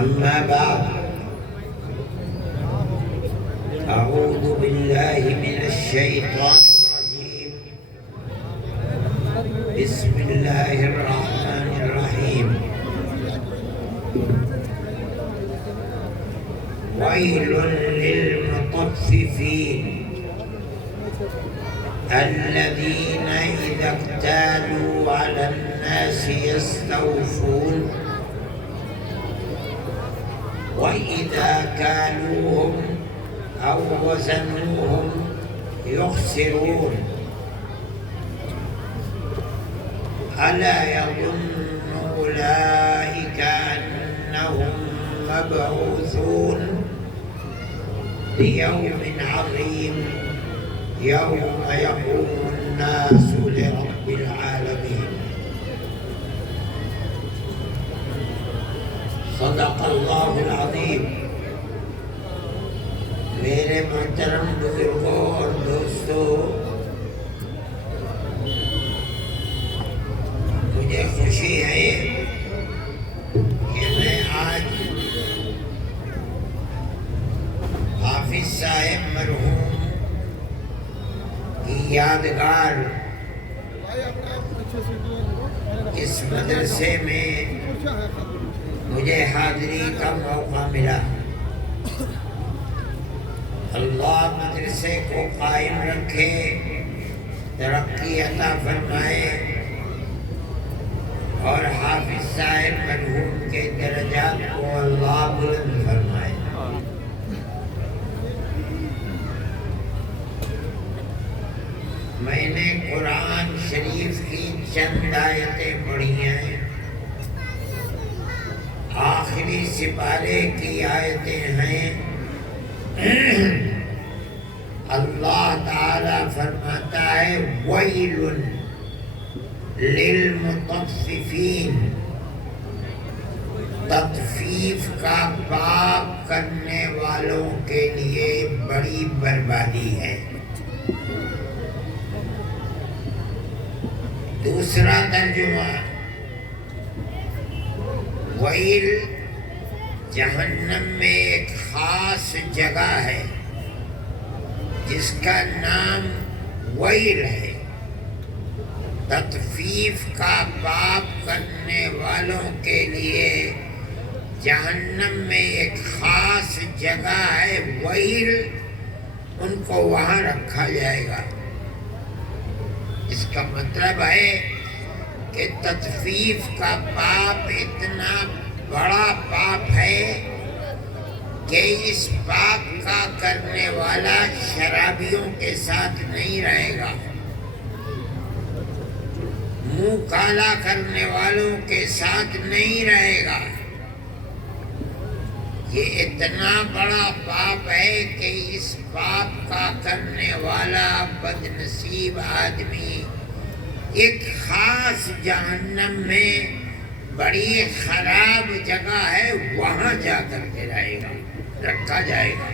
أما بعد أعوذ بالله من الشيطان الرجيم بسم الله الرحمن الرحيم ويل للمطففين الذين إذا اكتالوا على الناس يستوفون وإذا كالوهم أو وزنوهم يخسرون ألا يظن أولئك أنهم مبعوثون ليوم عظيم يوم يقوم الناس لرب العالمين صدق اللہ العظیم۔ میرے محترم بزرگوں اور دوستوں، مجھے خوشی ہے کہ میں آج حافظ صاحب مرحوم کی یادگار اس مدرسے میں مجھے حاضری کا موقع ملا۔ اللہ مدرسے کو قائم رکھے، ترقی عطا فرمائے اور حافظ صاحب مرحوم کے درجات کو اللہ بلند فرمائے۔ میں نے قرآن شریف کی چند آیتیں پڑھی ہیں، آخری سپارے کی آیتیں ہیں۔ اللہ تعالی فرماتا ہے وَيْلٌ لِلْمُطَفِّفِينَ، تطفیف کا پاپ کرنے والوں کے لیے بڑی بربادی ہے۔ دوسرا ترجمہ، ویل جہنم میں ایک خاص جگہ ہے جس کا نام ویل ہے۔ تطفیف کا پاپ کرنے والوں کے لیے جہنم میں ایک خاص جگہ ہے ویل، ان کو وہاں رکھا جائے گا۔ اس کا مطلب ہے کہ تطفیف کا پاپ اتنا بڑا پاپ ہے کہ اس پاپ کا کرنے والا شرابیوں کے ساتھ نہیں رہے گا، منہ کالا کرنے والوں کے ساتھ نہیں رہے گا۔ یہ اتنا بڑا پاپ ہے کہ اس پاپ کا کرنے والا بدنصیب آدمی ایک خاص جہنم میں بڑی خراب جگہ ہے، وہاں جا کر کے رہے گا، رکھا جائے گا۔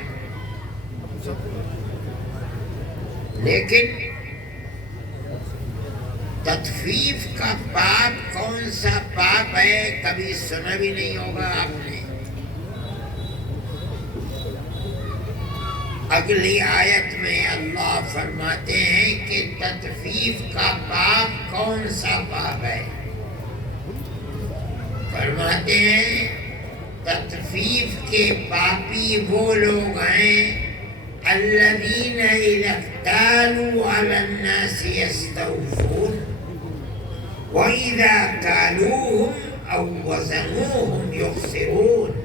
لیکن تطفیف کا پاپ کون سا پاپ ہے، کبھی سنا بھی نہیں ہوگا آپ نے۔ اگلی آیت میں اللہ فرماتے ہیں کہ تطفیف کا پاپ کون سا پاپ ہے۔ فرماتے ہیں تطفیف کے پاپی وہ لوگ ہیں الذین اذا اکتالوا علی الناس یستوفون وَإِذَا كَالُوهُمْ أَوْ وَزَنُوهُمْ يُخْسِرُونَ۔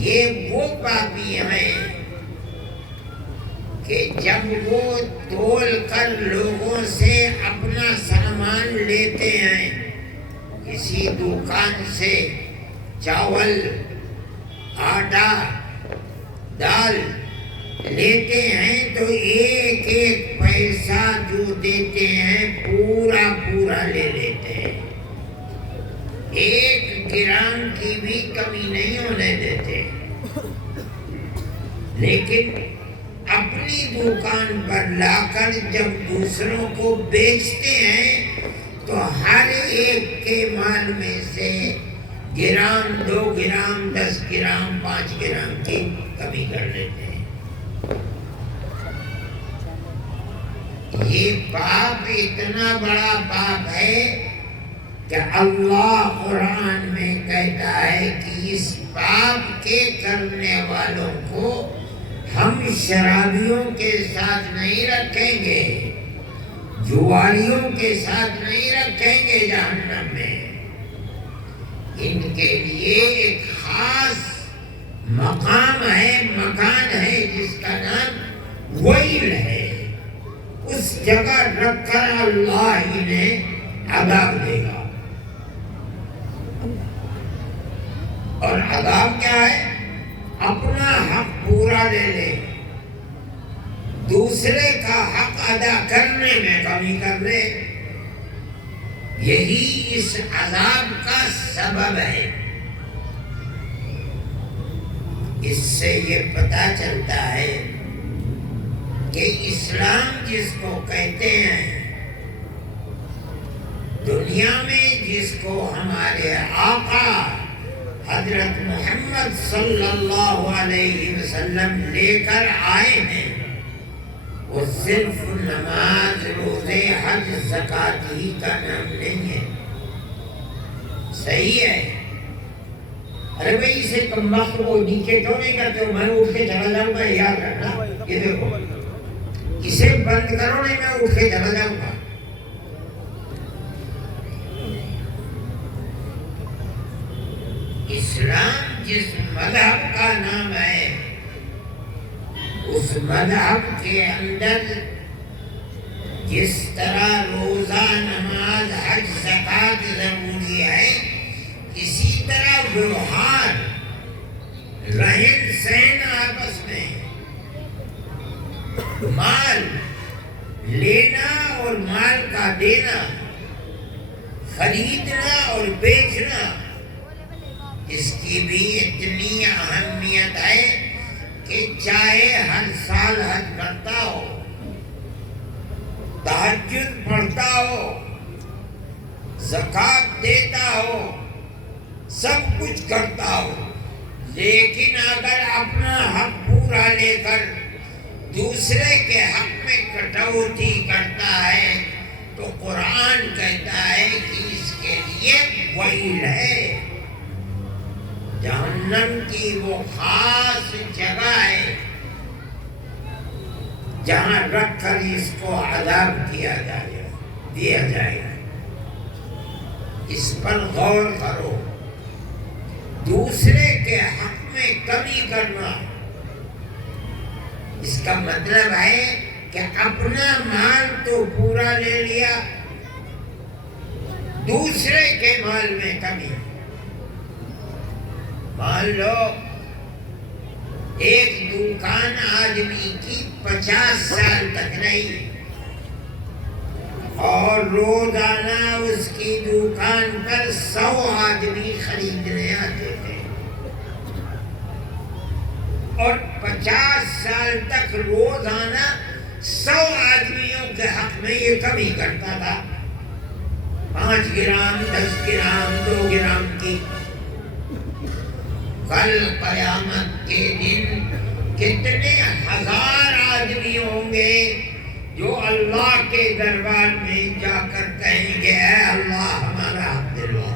یہ وہ پاپی ہیں کہ جب وہ تول کر لوگوں سے اپنا سامان لیتے ہیں، کسی دکان سے چاول، آٹا، دال لیتے ہیں تو ایک ایک پیسہ جو دیتے ہیں پورا پورا لے لیتے ہیں، ایک گرام کی بھی کمی نہیں ہونے دیتے۔ لیکن اپنی دکان پر لا کر جب دوسروں کو بیچتے ہیں تو ہر ایک کے مال میں سے گرام 2 گرام 10 گرام 5 گرام کی کمی کر لیتے ہیں۔ یہ پاپ اتنا بڑا پاپ ہے کہ اللہ قرآن میں کہتا ہے کہ اس پاپ کے کرنے والوں کو ہم شرابیوں کے ساتھ نہیں رکھیں گے، جواریوں کے ساتھ نہیں رکھیں گے جہنم میں۔ ان کے لیے ایک خاص مقام ہے، مکان ہے جس کا نام ویل ہے۔ اس جگہ رکھ کر اللہ انہیں عذاب دے گا۔ اور عذاب کیا ہے؟ اپنا حق پورا لے لے، دوسرے کا حق ادا کرنے میں کمی کر لے، یہی اس عذاب کا سبب ہے۔ اس سے یہ پتہ چلتا ہے کہ اسلام جس کو کہتے ہیں، دنیا میں جس کو ہمارے آقا حضرت محمد صلی اللہ علیہ وسلم لے کر آئے ہیں، وہ صرف نماز، روزے، حج، زکوٰۃ ہی کا نام نہیں ہے۔ صحیح ہے؟ ارے بھائی اسے کم وقت کو نیچے کیوں نہیں کرتے ہو؟ میں اٹھ کے چلا جاؤں گا، یاد رکھنا۔ یہ دیکھو، اسے بند کرو نہیں، میں اٹھ کے چلا جاؤں گا۔ اسلام جس مذہب کا نام ہے، اس مذہب کے اندر جس طرح روزہ، نماز، حج، زکوٰۃ ضروری ہے، اسی طرح ویوہار، رہن سہن آپس میں، مال لینا اور مال کا دینا، خریدنا اور بیچنا، اس کی بھی اتنی اہمیت ہے کہ چاہے ہر سال حج کرتا ہو، تہجد پڑھتا ہو، زکوٰۃ دیتا ہو، سب کچھ کرتا ہو، لیکن اگر اپنا حق پورا لے کر دوسرے کے حق میں کٹوتی کرتا ہے تو قرآن کہتا ہے کہ اس کے لیے ویل ہے۔ جہنم کی وہ خاص جگہ ہے جہاں رکھ کر اس کو عذاب دیا جائے گا۔ اس پر غور کرو۔ دوسرے کے حق میں کمی کرنا، اس کا مطلب ہے کہ اپنا مال تو پورا لے لیا، دوسرے کے مال میں کمی۔ مان لو ایک دکان آدمی کی 50 سال تک رہی اور روزانہ اس کی دکان پر 100 آدمی خریدنے آتے تھے، اور 50 سال تک روزانہ 100 آدمیوں کے حق میں یہ کمی کرتا تھا، 5 گرام 10 گرام 2 گرام کی۔ کل قیامت کے دن کتنے ہزار آدمی ہوں گے جو اللہ کے دربار میں جا کر کہیں گے اے اللہ ہمارا حق دلوا۔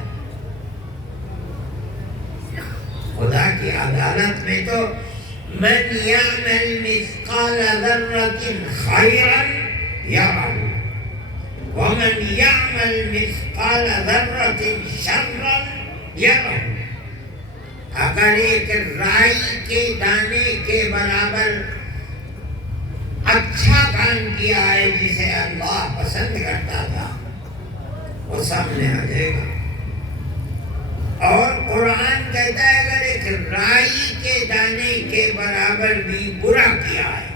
خدا کی عدالت میں تو من یعمل مثقال ذرۃ خیرا یرہ ومن یعمل مثقال ذرۃ شرا یرہ۔ اگر ایک رائی کے دانے کے برابر اچھا کام کیا ہے جسے اللہ پسند کرتا تھا، وہ سامنے آ جائے گا۔ اور قرآن کہتا ہے اگر ایک رائی کے دانے کے برابر بھی برا کیا ہے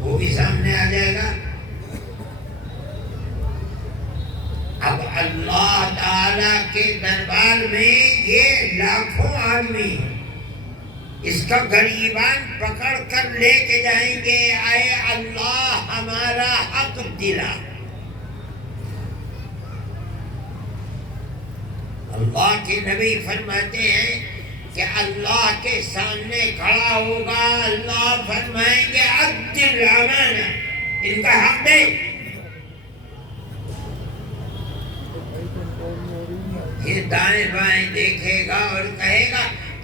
وہ بھی سامنے آ جائے گا۔ اب اللہ تعالیٰ کے دربار میں یہ لاکھوں آدمی اس کا گریبان پکڑ کر لے کے جائیں گے اے اللہ ہمارا حق دلا۔ اللہ کے نبی فرماتے ہیں کہ اللہ کے سامنے کھڑا ہوگا، اللہ فرمائیں گے عد الامانہ، ان کا حق دے۔ یہ دائیں بائیں دیکھے گا اور کہے گا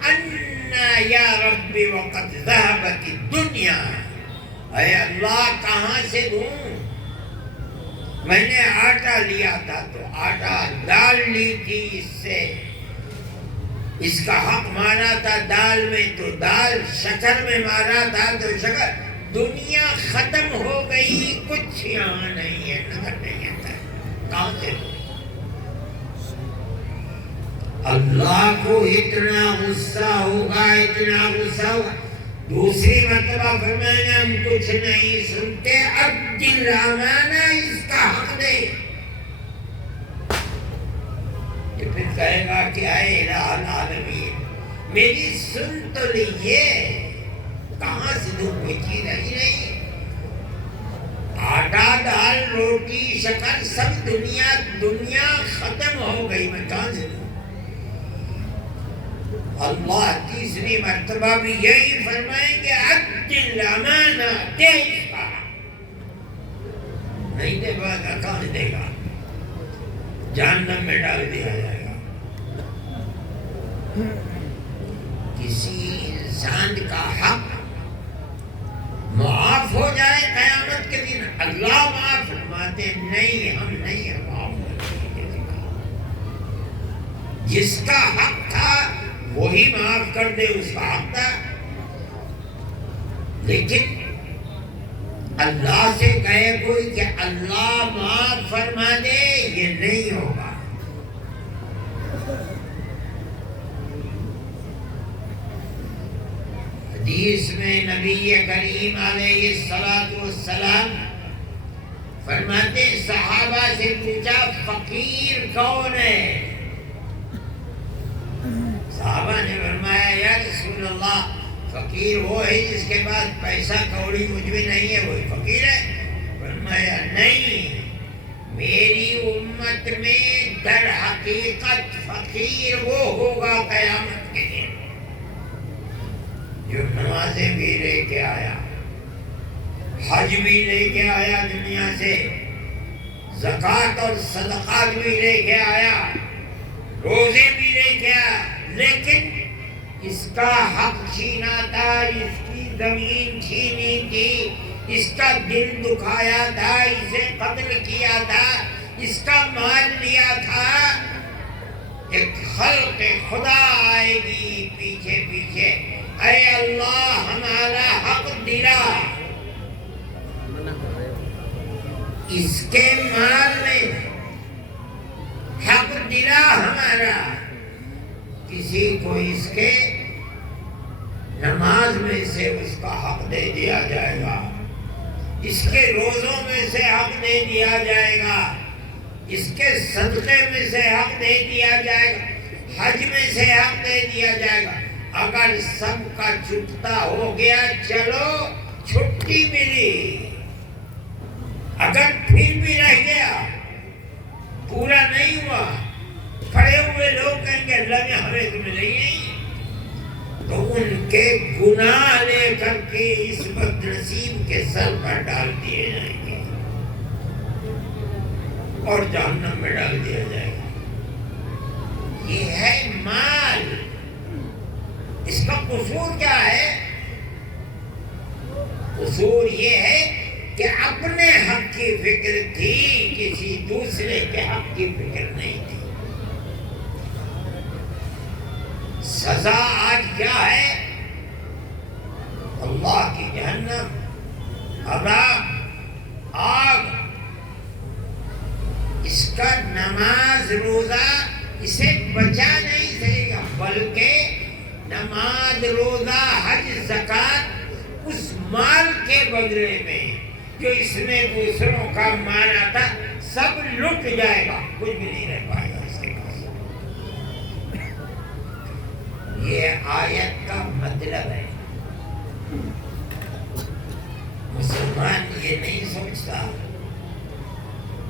انا یا ربی وقد ذہبت الدنیا، اے اللہ کہاں سے دوں؟ میں نے آٹا لیا تھا تو آٹا دال لی تھی، اس سے اس کا حق مارا تھا دال میں تو دال، شکر میں مارا تھا تو شکر۔ دنیا ختم ہو گئی، کچھ یہاں نہیں ہے، نظر نہیں آتا، کہاں سے؟ اللہ کو اتنا غصہ ہوگا، اتنا غصہ ہوگا۔ دوسری مرتبہ فرمائیں گے ہم کچھ نہیں سنتے، عد الامانہ، اس کا حق دے۔ یہ پھر کہے گا کہ اے الہ العالمین میری سن تو لیجیے، کہاں سے دوں؟ کوئی چیز نہیں۔ آٹا دال روٹی شکر سب دنیا ختم ہو گئی، میں کہاں سے دوں؟ اللہ تیسری مرتبہ بھی یہی فرمائیں گے عد الامانہ، دے اس کا۔ نہیں دے گا کہاں دے گا؟ جہنم میں ڈال دیا جائے گا۔ کسی انسان کا حق معاف ہو جائے قیامت کے دن، اللہ معاف فرماتے نہیں، ہم نہیں معاف کریں گے۔ جس کا حق تھا وہی معاف کر دے، اس کا حق تھا۔ لیکن اللہ سے کہے کوئی کہ اللہ معاف فرما دے، یہ نہیں ہوگا۔ حدیث میں نبی کریم علیہ السلام فرماتے، صحابہ سے پوچھا فقیر کون ہے؟ صحابہ نے فرمایا یا رسول اللہ فقیر وہ ہے جس کے پاس پیسہ کوڑی کچھ بھی نہیں ہے، وہی فقیر ہے۔ فرمایا نہیں، میری امت میں در حقیقت فقیر وہ ہوگا قیامت کے دن جو نمازیں بھی لے کے آیا، حج بھی لے کے آیا دنیا سے، زکوٰۃ اور صدقات بھی لے کے آیا، روزے بھی لے کے آیا، لیکن اس کا حق چھینا تھا، اس کی زمین چھینی تھی، اس کا دل دکھایا تھا، اسے قتل کیا تھا، اس کا مال لیا تھا۔ ایک خلق خدا آئے گی پیچھے پیچھے، اے اللہ ہمارا حق دلا۔ اس کے مال میں حق دلا ہمارا۔ کسی کو اس کے نماز میں سے اس کا حق دے دیا جائے گا، اس کے روزوں میں سے حق دے دیا جائے گا، اس کے صدقے میں سے حق دے دیا جائے گا، حج میں سے حق دے دیا جائے گا۔ اگر سب کا چھٹتا ہو گیا چلو چھٹی ملی، اگر پھر بھی رہ گیا پورا نہیں ہوا، کھڑے ہوئے لوگ کہیں گے اللہ نے ہمیں تو ملے ہی نہیں، تو ان کے گناہ لے کر کے اس بدنصیب کے سر پر ڈال دیے جائیں گے اور جہنم میں ڈال دیا جائے گا۔ یہ ہے مال، اس کا قصور کیا ہے؟ قصور یہ ہے کہ اپنے حق کی فکر تھی، کسی دوسرے کے حق کی فکر نہیں تھی۔ سزا آج کیا ہے؟ اللہ کی جہنم، عذاب، آگ۔ اس کا نماز روزہ اسے بچا نہیں سکے گا، بلکہ نماز روزہ حج زکوٰۃ اس مال کے بدلے میں جو اس نے دوسروں کا مانا تھا سب لٹ جائے گا، کچھ بھی نہیں رہ پائے گا اس کے پاس۔ یہ آیت کا مطلب ہے۔ مسلمان یہ نہیں سوچتا،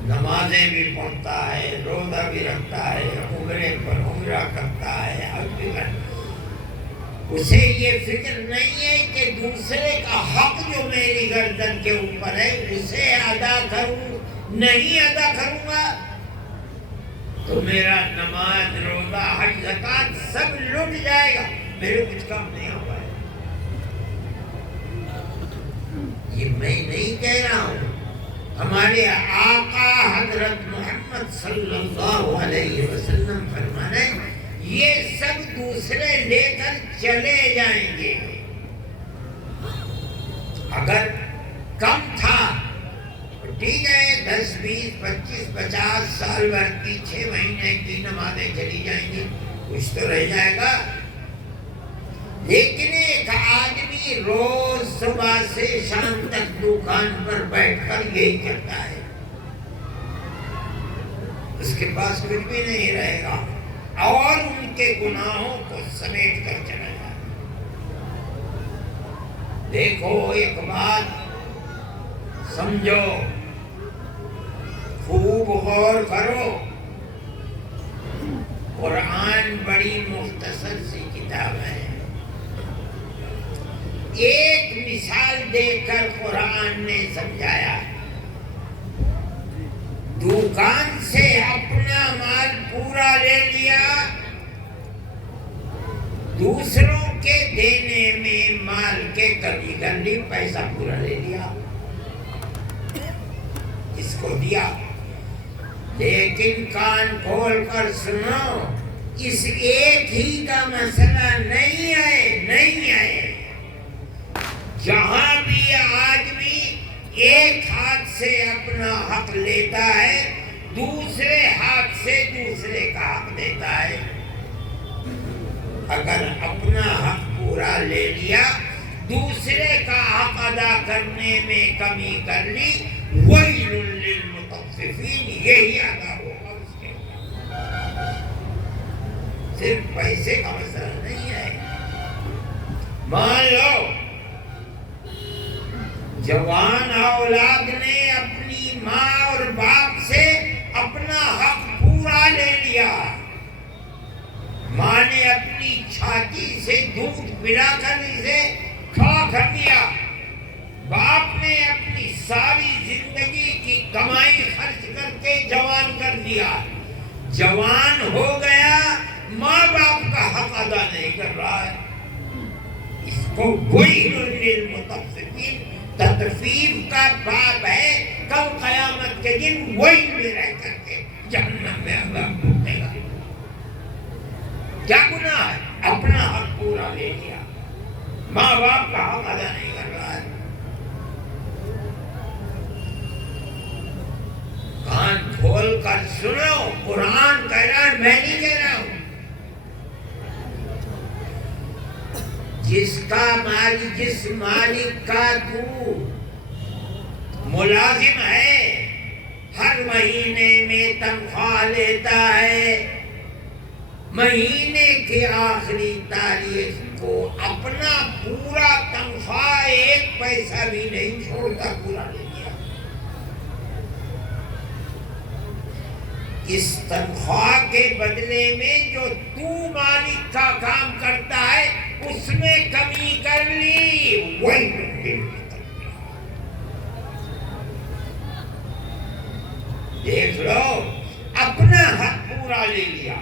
نمازیں بھی پڑھتا ہے، روزہ بھی رکھتا ہے، عمرے پر اسے یہ فکر نہیں ہے کہ دوسرے کا حق جو میری گردن کے اوپر ہے اسے ادا کروں، نہیں ادا کروں گا تو میرا نماز، روزہ، حج، زکات سب لٹ جائے گا، میرے کچھ کام نہیں ہو پائے۔ یہ میں نہیں کہہ رہا ہوں، ہمارے آقا حضرت محمد صلی اللہ علیہ وسلم فرمانے یہ سب دوسرے لے کر چلے جائیں گے۔ اگر کم تھا ٹھیک ہے، 10، 20، 25، 50 سال بھر کی 6 مہینے کی نمازیں چلی جائیں گی، کچھ تو رہ جائے گا۔ لیکن ایک آدمی روز صبح سے شام تک دکان پر بیٹھ کر یہی کرتا ہے، اس کے پاس کچھ بھی نہیں رہے گا اور ان کے گناہوں کو سمیٹ کر چلا جائے۔ دیکھو ایک بات سمجھو، خوب غور کرو، قرآن بڑی مختصر سی کتاب ہے۔ ایک مثال دے کر قرآن نے سمجھایا، دکان سے اپنا مال پورا لے لیا، دوسروں کے دینے میں مال کے کمی کر لی، پیسہ پورا لے لیا، اس کو دیا۔ لیکن کان کھول کر سنو، اس ایک ہی کا مسئلہ نہیں ہے۔ جہاں بھی آدمی ایک ہاتھ سے اپنا حق لیتا ہے، دوسرے ہاتھ سے دوسرے کا حق دیتا ہے۔ اگر اپنا حق پورا لے لیا، دوسرے کا حق ادا کرنے میں کمی کر لی، وَيْلٌ لِّلْمُطَفِّفِينَ، یہی ادا ہوگا اس کے اوپر۔ صرف پیسے کا مسئلہ نہیں ہے۔ مان لو جوان اولاد نے اپنی ماں اور باپ سے اپنا حق پورا لے لیا، ماں نے اپنی چھاتی سے دودھ پلا کر اسے کھا کر دیا، باپ نے اپنی ساری زندگی کی کمائی خرچ کر کے جوان کر دیا، جوان ہو گیا، ماں باپ کا حق ادا نہیں کر رہا ہے، اس کو وَيْلٌ لِّلْمُطَفِّفِينَ تطفیف کا باب ہے۔ کل قیامت کے دن وہی میں رہ کر کے جہنم میں عذاب بھوگے گا۔ کیا گناہ ہے؟ اپنا حق پورا لے لیا، ماں باپ کا حق ادا نہیں کر رہا ہے۔ کان کھول کر سنو، قرآن کہہ رہا ہے، میں نہیں کہہ رہا ہوں۔ جس مالک کا تو ملازم ہے، ہر مہینے میں تنخواہ لیتا ہے، مہینے کے آخری تاریخ کو اپنا پورا تنخواہ ایک پیسہ بھی نہیں چھوڑتا پورا لے لیا، اس تنخواہ کے بدلے میں جو تو مالک کا کام کرتا ہے اس میں کمی کر لی، وہی دیکھ لو، اپنا حق پورا لے لیا،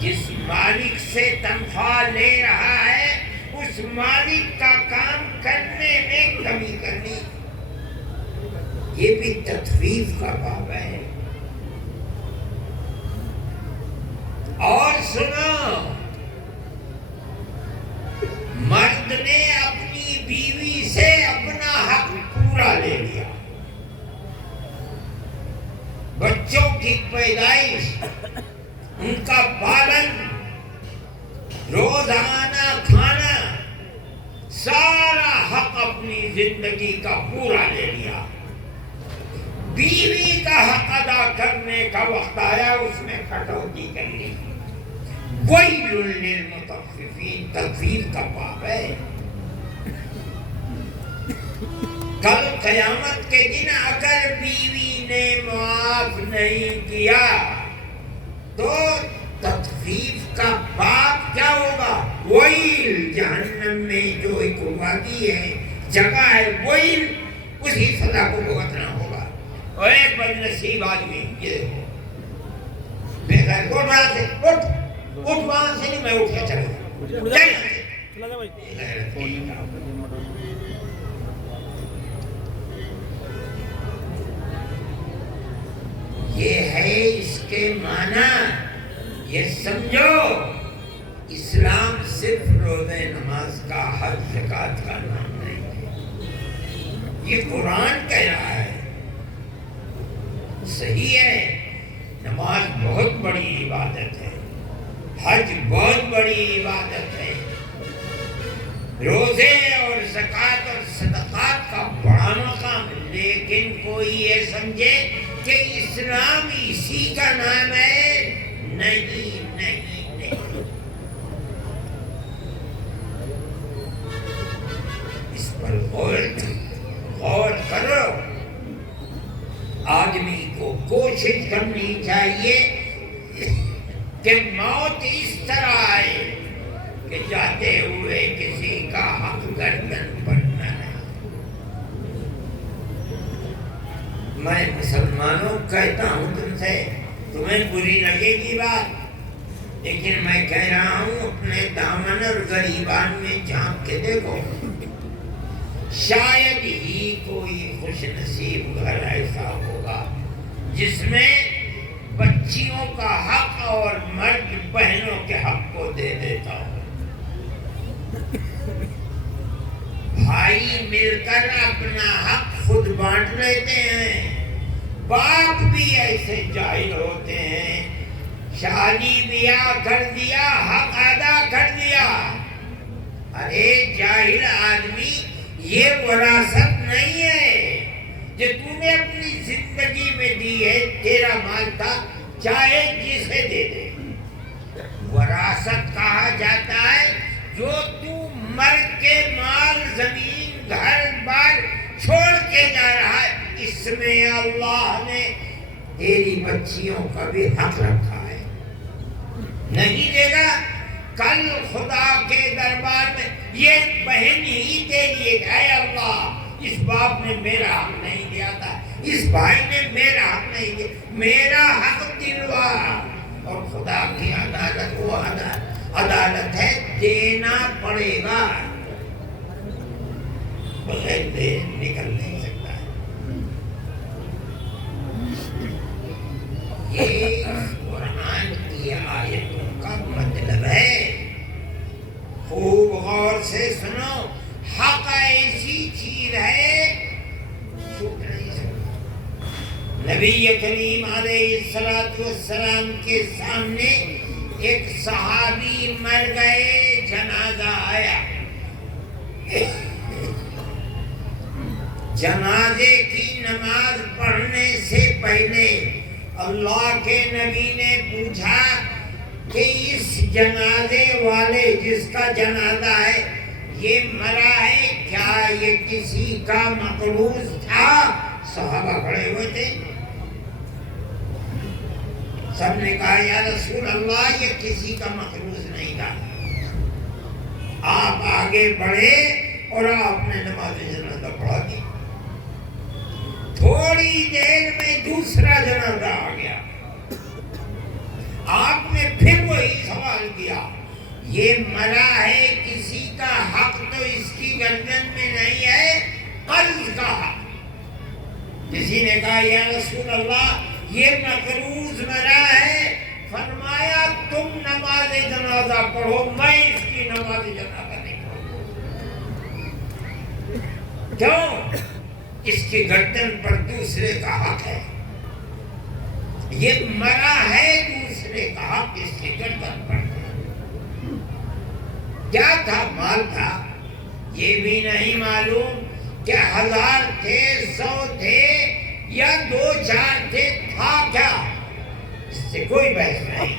جس مالک سے تنخواہ لے رہا ہے اس مالک کا کام کرنے میں کمی کر لی، یہ بھی تخفیف کا باب ہے۔ اور سنو، مرد نے اپنی بیوی سے اپنا حق پورا لے لیا، بچوں کی پیدائش، ان کا پالن، روزانہ کھانا، سارا حق اپنی زندگی کا پورا لے لیا، بیوی کا حق ادا کرنے کا وقت آیا اس میں کٹوتی کر لی، وَيْلٌ لِّلْمُطَفِّفِينَ تخفیف کا باب ہے۔ کل قیامت کے دن اگر بیوی نے معاف نہیں کیا تو تخفیف کا باب کیا ہوگا؟ ویل، جہنم میں جو ایک وادی ہے، جگہ ہے ویل، اسی سزا کو بھگتنا ہوگا۔ اور ایک بدنصیب آدمی، یہ دیکھو بے خیر، اٹھ وہاں سے، اٹھ وہاں سے، نہیں میں اٹھ کے چلا یہ ہے اس کے معنی۔ یہ سمجھو اسلام صرف روزہ نماز کا، حج زکوٰۃ کا نام نہیں ہے، یہ قرآن کہہ رہا ہے۔ صحیح ہے، نماز بہت بڑی عبادت ہے، حج بہت بڑی عبادت ہے، روزے اور زکوٰۃ اور صدقات کا بڑا مقام، لیکن کوئی یہ سمجھے کہ اسلام اسی کا نام ہے، نہیں نہیں نہیں۔ اس پر غور کرو۔ آدمی کو کوشش کرنی چاہیے کہ موت اس طرح آئے کہ جاتے ہوئے کسی کا حق گردن پر نہ رہے۔ میں مسلمانوں کہتا ہوں تم سے، تمہیں بری لگے گی بات، لیکن میں کہہ رہا ہوں اپنے دامن اور غریبان میں جھانک کے دیکھو، شاید ہی کوئی خوش نصیب گھر ایسا ہوگا جس میں بچیوں کا حق اور مرد بہنوں کے حق کو دے دیتا ہو۔ بھائی مل کر اپنا حق خود بانٹ لیتے ہیں، باپ بھی ایسے جاہل ہوتے ہیں، شادی بیاہ کر دیا، حق ادا کر دیا۔ ارے جاہل آدمی، یہ وراثت نہیں ہے جو تو نے اپنی زندگی میں دی ہے، تیرا مال تھا، چاہے جسے دے دے۔ وراثت کہا جاتا ہے جو تو مر کے مال، زمین، گھر بار چھوڑ کے جا رہا ہے، اس میں اللہ نے تیری بچیوں کا بھی حق رکھا ہے۔ نہیں دے گا، کل خدا کے دربار میں یہ بہن ہی تیری ہے، اے اللہ اس باپ نے میرا حق نہیں دیا تھا، اس بھائی نے میرا حق نہیں دیا، میرا حق دلوا۔ اور خدا کی عدالت وہ عدالت ہے، دینا پڑے گا، بغیر دے نکل نہیں سکتا ہے۔ یہ قرآن کی آیتوں کا مطلب ہے، خوب غور سے سنو۔ حق ایسی چیز ہے چھوٹ نہیں سکتا۔ نبی کریم علیہ السلام کے سامنے ایک صحابی مر گئے، جنازہ آیا، جنازے کی نماز پڑھنے سے پہلے اللہ کے نبی نے پوچھا کہ اس جنازے والے جس کا جنازہ ہے یہ مرا ہے کیا یہ کسی کا مقروض تھا؟ صحابہ کھڑے ہوئے تھے، سب نے کہا یا رسول اللہ یہ کسی کا مقروض نہیں تھا۔ آپ آگے بڑھے اور آپ نے نماز جنازہ پڑھا دی۔ تھوڑی دیر میں دوسرا جنازہ آ گیا، آپ نے پھر وہی سوال کیا، یہ مرا ہے کسی کا حق تو اس کی گردن میں نہیں ہے، قرض کا حق۔ کسی نے کہا یا رسول اللہ یہ مقروض مرا ہے، فرمایا تم نماز جنازہ پڑھو، میں اس کی نماز جنازہ نہیں پڑھوں۔ کیوں؟ اس کی گردن پر دوسرے کا حق ہے، یہ مرا ہے دوسرے کا حق اس کی گردن پر۔ کیا تھا؟ مال تھا، یہ بھی نہیں معلوم کہ 1000 تھے، 100 تھے یا 2-4 تھے، تھا کیا؟ اس سے کوئی بحث نہیں۔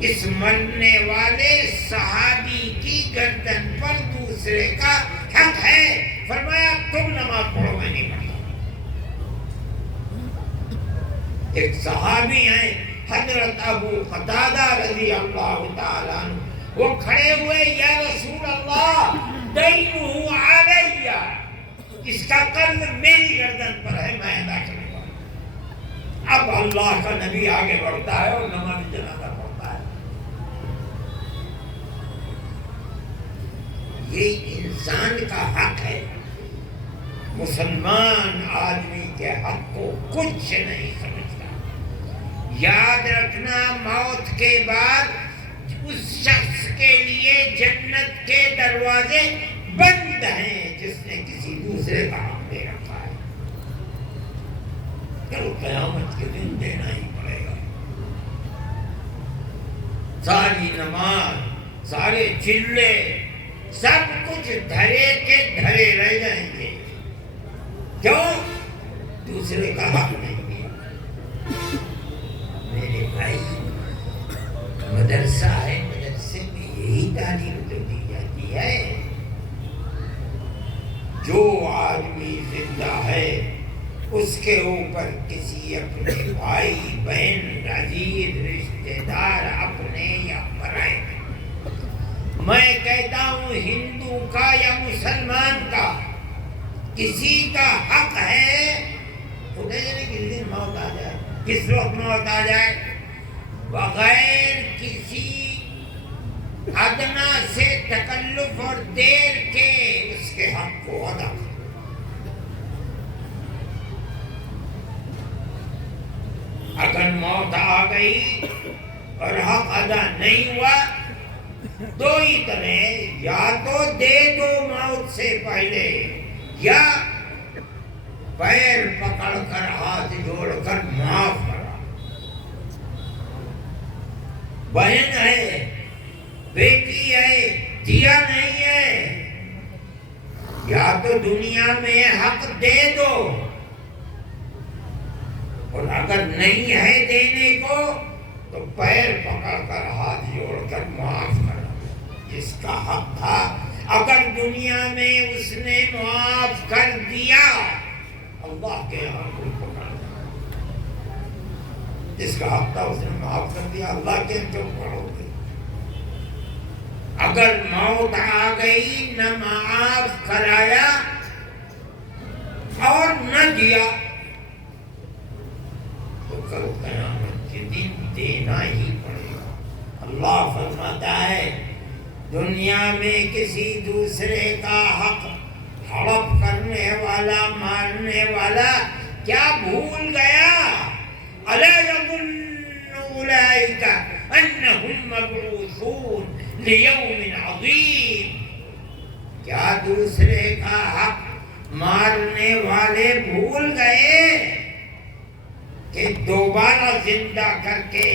اس مرنے والے صحابی کی گردن پر دوسرے کا حق ہے، فرمایا تم نماز پڑھو، میں نہیں پڑھتا۔ ایک صحابی ہیں حضرت ابو قتادہ رضی اللہ تعالیٰ عنہ، وہ کھڑے ہوئے یا رسول اللہ دینہ علیہ، اس کا قرض میری گردن پر ہے، میں ادا کروں گا۔ اب اللہ کا نبی آگے بڑھتا ہے اور نماز جنازہ پڑھتا ہے۔ یہ انسان کا حق ہے، مسلمان آدمی کے حق کو کچھ نہیں سمجھتا۔ یاد رکھنا موت کے بعد اس شخص کے لیے جنت کے دروازے بند ہیں جس نے کسی دوسرے کا حق دے رکھا ہے۔ کل قیامت کے دن دینا ہی پڑے گا۔ ساری نماز، سارے چلے، سب کچھ دھرے کے دھرے رہ جائیں گے۔ کیوں؟ دوسرے کا حق نہیں ہے۔ میرے بھائی، مدرسہ ہے، مدرسے میں یہی تعلیم تو دی جاتی ہے۔ جو آدمی زندہ ہے اس کے اوپر کسی اپنے بھائی بہن عزیز رشتہ دار اپنے یا پرائے، میں کہتا ہوں ہندو کا یا مسلمان کا، کسی کا حق ہے، خدا جانے کس دن موت آ جائے، کس وقت موت آ جائے، بغیر کسی ادنا سے تکلف اور دیر کے اس کے حق کو ادا کرو۔ اگر موت آ گئی اور حق ادا نہیں ہوا، دو ہی طرح، یا تو دے دو موت سے پہلے، یا پیر پکڑ کر ہاتھ جوڑ کر معاف کرا۔ بہن ہے، بیٹی ہے، دیا نہیں ہے، یا تو دنیا میں حق دے دو، اور اگر نہیں ہے دینے کو تو پیر پکڑ کر ہاتھ جوڑ کر معاف کرا۔ جس کا حق تھا اگر دنیا میں اس نے معاف کر دیا، اللہ کے یہاں کوئی پکڑ نہیں۔ جس کا حق تھا اس نے معاف کر دیا، اللہ کے یہاں کیوں پکڑو گے؟ اگر موت آ گئی، نہ معاف کرایا اور نہ دیا، تو کل قیامت کے دن دینا ہی پڑے گا۔ اللہ فرماتا ہے دنیا میں کسی دوسرے کا حق ہڑپ کرنے والا، مارنے والا کیا بھول گیا؟ الا یظن اولئک انہم مبعوثون لیوم عظیم۔ کیا دوسرے کا حق مارنے والے بھول گئے کہ دوبارہ زندہ کر کے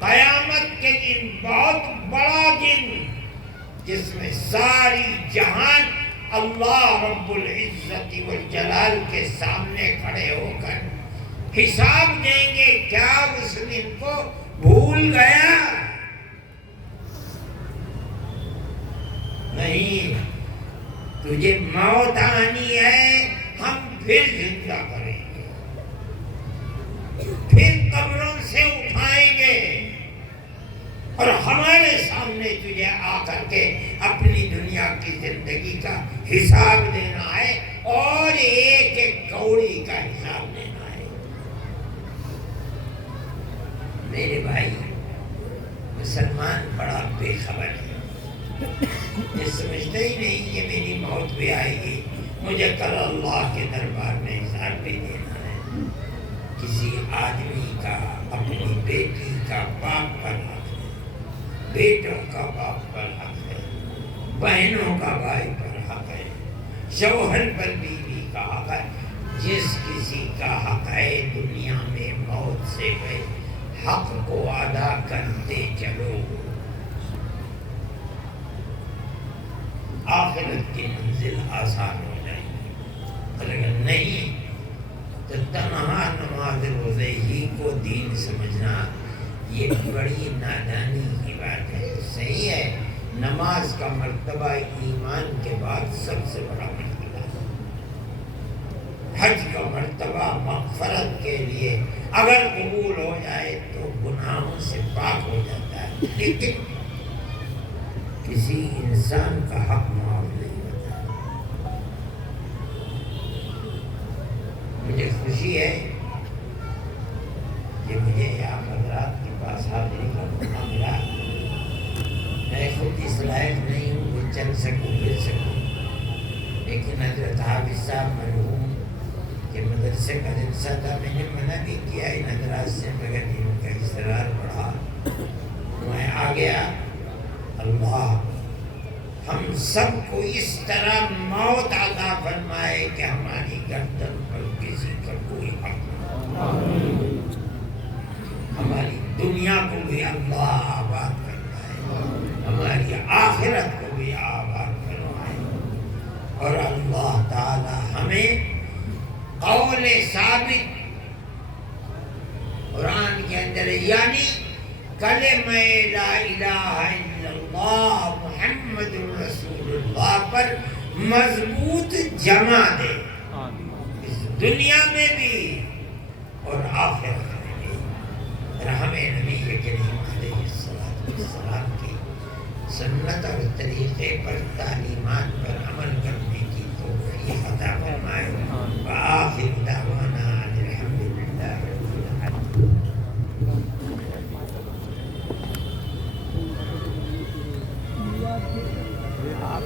قیامت کے دن، بہت بڑا دن جس میں ساری جہان اللہ رب العزت والجلال کے سامنے کھڑے ہو کر حساب دیں گے، کیا اس دن کو بھول گیا؟ نہیں، تجھے موت آنی ہے، ہم پھر زندہ کریں گے، پھر قبروں سے اٹھائیں گے، اور ہمارے سامنے تجھے آ کر کے اپنی دنیا کی زندگی کا حساب دینا ہے، اور ایک ایک کوڑی کا حساب دینا ہے۔ میرے بھائی، مسلمان بڑا بے خبر ہے، یہ سمجھتا ہی نہیں کہ میری موت بھی آئے گی، مجھے کل اللہ کے دربار میں حساب بھی دینا ہے۔ کسی آدمی کا اپنی بیٹی کا باپ پر حق ہے، بیٹوں کا باپ پر حق ہے، بہنوں کا بھائی پر حق ہے، شوہر پر بیوی کا حق ہے۔ جس کسی کا حق ہے دنیا میں موت سے پہلے حق کو ادا کرتے چلو، آخرت کی منزل آسان ہو جائے گی۔ اگر نہیں تو تنہا نماز روزے ہی کو دین سمجھنا یہ بڑی نادانی کی بات ہے۔ صحیح ہے، نماز کا مرتبہ ایمان کے بعد سب سے بڑا مرتبہ ہے۔ حج کا مرتبہ مغفرت کے لیے اگر قبول ہو جائے تو گناہوں سے پاک ہو جاتا ہے، لیکن کسی انسان کا حق معاف نہیں ہوتا۔ مجھے خوشی ہے کہ مجھے آپ حضرات کے پاس حاضری کا موقع ملا۔ میں خود اس لائق نہیں ہوں کہ چل سکوں پھر سکوں، لیکن حضرت حافظ صاحب مرحوم کہ مدرسے کا جلسہ تھا، میں نے منع بھی کیا ان حضرات سے، مگر ان کا اصرار بڑھا، میں آ گیا۔ اللہ ہم سب کو اس طرح موت عطا فرمائے کہ ہماری گردن پر کسی کا کوئی حق نہ، ہماری دنیا کو بھی اللہ آباد فرمائے، ہماری آخرت کو بھی آباد فرمائے، اور اللہ تعالی ہمیں قول ثابت قرآن کے اندر یعنی کلمہ لا الہ الا اللہ محمد رسول اللہ پر مضبوط جمع دے، اس دنیا میں بھی اور آخرت میں بھی، اور ہمیں نبی کریم علیہ السلام کی سنت اور طریقے پر، تعلیمات پر عمل کرنے کی توفیق عطا فرمائے۔ وآخر دعوانا ان الحمد للہ رب العالمین۔ آپ